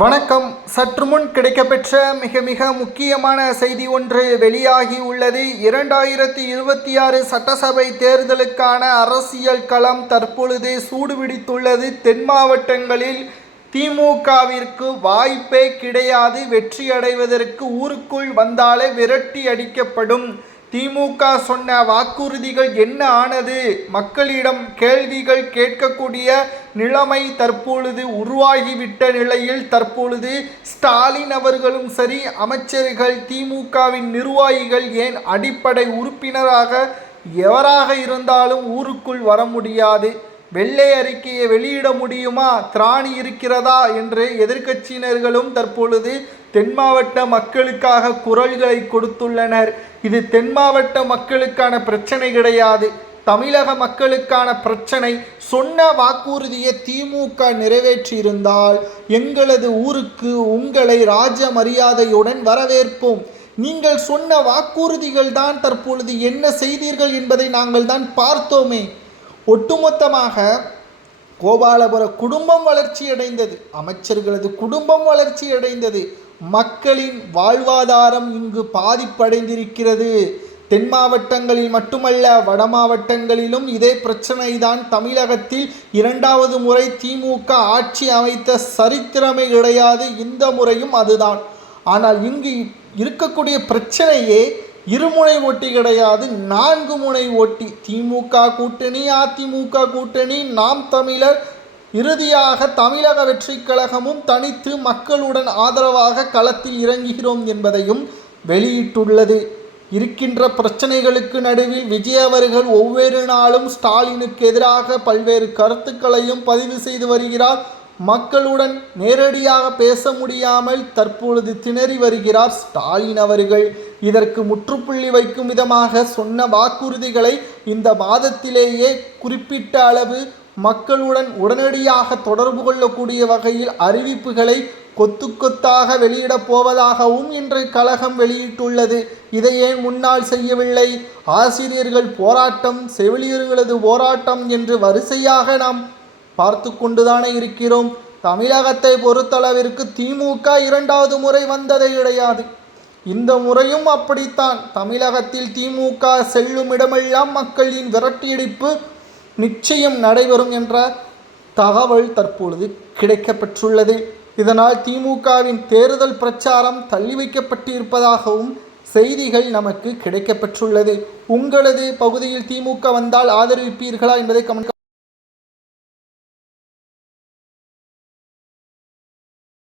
வணக்கம். சற்று முன் கிடைக்கப்பெற்ற மிக முக்கியமான செய்தி ஒன்று வெளியாகி உள்ளது. 2026 சட்டசபை தேர்தலுக்கான அரசியல் களம் தற்பொழுது சூடுபிடித்துள்ளது. தென் மாவட்டங்களில் திமுகவிற்கு வாய்ப்பே கிடையாது. வெற்றியடைவதற்கு ஊருக்குள் வந்தாலே விரட்டி அடிக்கப்படும். திமுக சொன்ன வாக்குறுதிகள் என்ன ஆனது? மக்களிடம் கேள்விகள் கேட்கக்கூடிய நிலைமை தற்பொழுது உருவாகிவிட்ட நிலையில் தற்பொழுது ஸ்டாலின் அவர்களும் சரி, அமைச்சர்கள், திமுகவின் நிர்வாகிகள், ஏன் அடிப்படை உறுப்பினராக எவராக இருந்தாலும் ஊருக்குள் வர முடியாது. வெள்ளை அறிக்கையை வெளியிட முடியுமா, திராணி இருக்கிறதா என்று எதிர்க்கட்சியினர்களும் தற்பொழுது தென் மாவட்ட மக்களுக்காக குரல்களை கொடுத்துள்ளனர். இது தென் மாவட்ட மக்களுக்கான பிரச்சனை கிடையாது, தமிழக மக்களுக்கான பிரச்சனை. சொன்ன வாக்குறுதியை திமுக நிறைவேற்றியிருந்தால் எங்களது ஊருக்கு உங்களை ராஜ மரியாதையுடன் வரவேற்போம். நீங்கள் சொன்ன வாக்குறுதிகள் தான் தற்பொழுது என்ன செய்தீர்கள் என்பதை நாங்கள் தான் பார்த்தோமே. ஒட்டுமொத்தமாக கோபாலபுர குடும்பம் வளர்ச்சி அடைந்தது, அமைச்சர்களது குடும்பம் வளர்ச்சி அடைந்தது, மக்களின் வாழ்வாதாரம் இங்கு பாதிப்படைந்திருக்கிறது. தென் மாவட்டங்களில் மட்டுமல்ல, வட மாவட்டங்களிலும் இதே பிரச்சனை தான். தமிழகத்தில் 2வது முறை திமுக ஆட்சி அமைத்த சரித்திரமே கிடையாது. இந்த முறையும் அதுதான். ஆனால் இங்கு இருக்கக்கூடிய பிரச்சனையே இருமுனை ஓட்டி கிடையாது, 4 முனை ஓட்டி. திமுக கூட்டணி, அதிமுக கூட்டணி, நாம் தமிழர், இறுதியாக தமிழக வெற்றி கழகமும் தனித்து மக்களுடன் ஆதரவாக களத்தில் இறங்குகிறோம் என்பதையும் வெளியிட்டுள்ளது. இருக்கின்ற பிரச்சனைகளுக்கு நடுவில் விஜய் அவர்கள் ஒவ்வொரு நாளும் ஸ்டாலினுக்கு எதிராக பல்வேறு கருத்துக்களையும் பதிவு செய்து வருகிறார். மக்களுடன் நேரடியாக பேச முடியாமல் தற்பொழுது திணறி வருகிறார் ஸ்டாலின் அவர்கள். இதற்கு முற்றுப்புள்ளி வைக்கும் விதமாக சொன்ன வாக்குறுதிகளை இந்த மாதத்திலேயே குறிப்பிட்ட அளவு மக்களுடன் உடனடியாக தொடர்பு கொள்ளக்கூடிய வகையில் அறிவிப்புகளை கொத்து கொத்தாக வெளியிடப் போவதாகவும் இன்று கழகம் வெளியிட்டுள்ளது. இதை ஏன் முன்னால் செய்யவில்லை? ஆசிரியர்கள் போராட்டம், செவிலியர்களது போராட்டம் என்று வரிசையாக நாம் பார்த்து கொண்டுதானே இருக்கிறோம். தமிழகத்தை பொறுத்தளவிற்கு திமுக 2வது முறை வந்ததே கிடையாது. இந்த முறையும் அப்படித்தான். தமிழகத்தில் திமுக செல்லும் இடமெல்லாம் மக்களின் விரட்டியடிப்பு நிச்சயம் நடைபெறும் என்ற தகவல் தற்பொழுது கிடைக்கப்பெற்றுள்ளது. இதனால் திமுகவின் தேர்தல் பிரச்சாரம் தள்ளி வைக்கப்பட்டிருப்பதாகவும் செய்திகள் நமக்கு கிடைக்கப்பெற்றுள்ளது. உங்களது பகுதியில் திமுக வந்தால் ஆதரிப்பீர்களா என்பதை கமெண்ட்